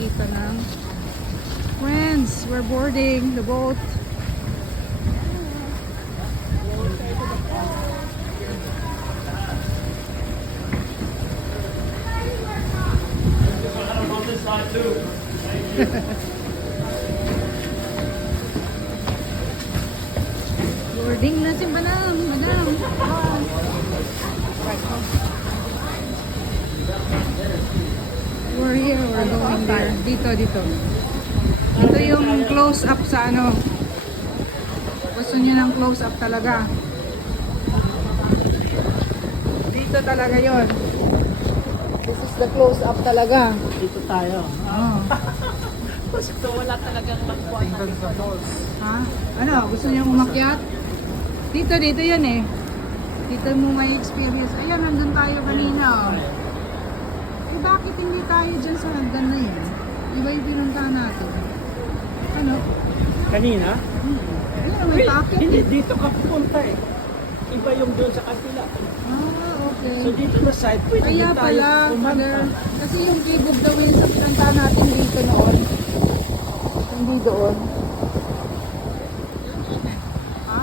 makakita ng friends. We're boarding the boat. Boarding na si Madam. Madam. We're here. We're going there. Dito. Ito yung close up sa ano. Gusto nyo ng close up talaga. Dito talaga yon. This is the close up talaga. Dito tayo. Oh. Gusto wala talagang magkuha. Ha? Ano? Gusto niyo umakyat? Dito yan eh. Dito mo may experience. Ayan, nandun tayo kanina. Oh. Eh, bakit hindi tayo dyan sa hagdan na yan? Iba yung pinuntahan natin. Ano? Kanina? Ayan, may packet. Hindi, dito ka pupunta eh. Iba yung doon sa kanila. Ah, okay. So dito na side, pwede Kaya din tayo pala, pumunta. mother. Kasi yung Cave of the Winds sa pinuntahan natin dito noon. Hindi doon.